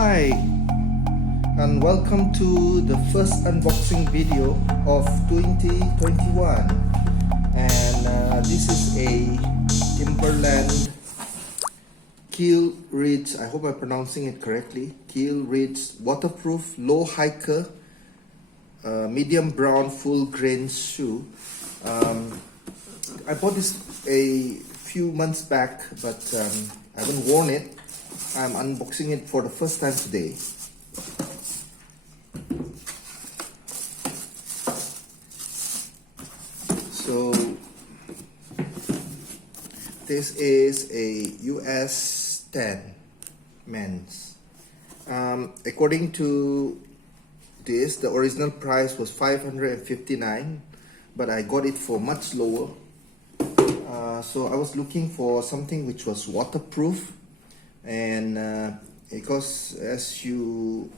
Hi, and welcome to the first unboxing video of 2021. And this is a Timberland Keele Ridge, I hope I'm pronouncing it correctly, Keele Ridge waterproof low hiker medium brown full grain shoe. I bought this a few months back, but I haven't worn it. I'm unboxing it for the first time today. So this is a US 10 men's. According to this, the original price was $559, but I got it for much lower. So I was looking for something which was waterproof, and because as you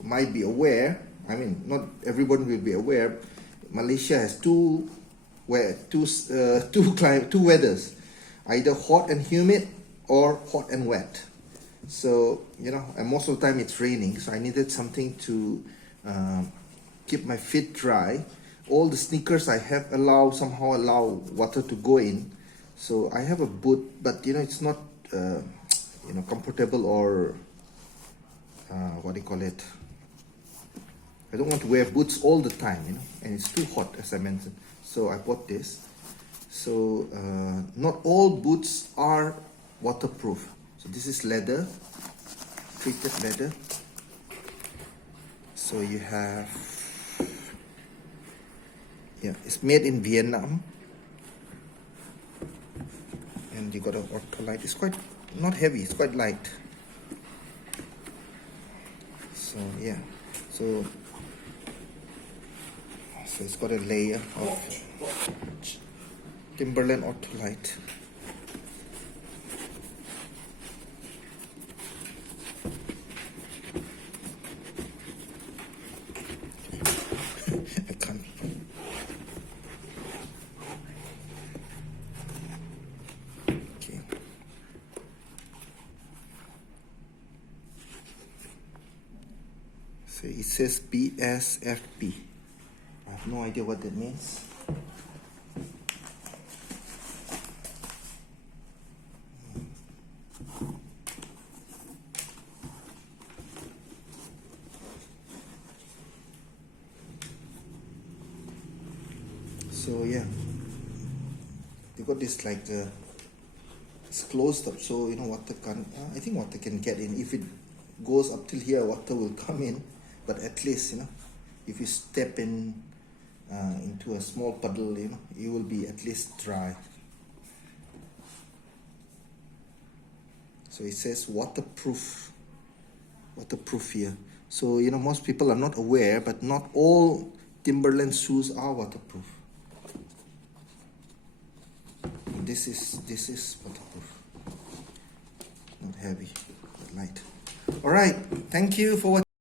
might be aware, I mean not everyone will be aware, Malaysia has two weathers, either hot and humid or hot and wet. So and most of the time it's raining, so I needed something to keep my feet dry. All the sneakers I have somehow allow water to go in, so I have a boot, but it's not comfortable, or what do you call it, I don't want to wear boots all the time, and it's too hot, as I mentioned. So I bought this. So not all boots are waterproof. So this is leather, treated leather. So you have, it's made in Vietnam, and you got an ortholite. It's quite not heavy, it's quite light. So so it's got a layer of Timberland ortholite. I can't. Okay. So it says BSFP. I have no idea what that means. So they got this like it's closed up, so water can. I think water can get in. If it goes up till here, water will come in. But at least if you step in into a small puddle, you will be at least dry. So it says waterproof here. So most people are not aware, but not all Timberland shoes are waterproof. This is waterproof, not heavy but light. All right, thank you for watching.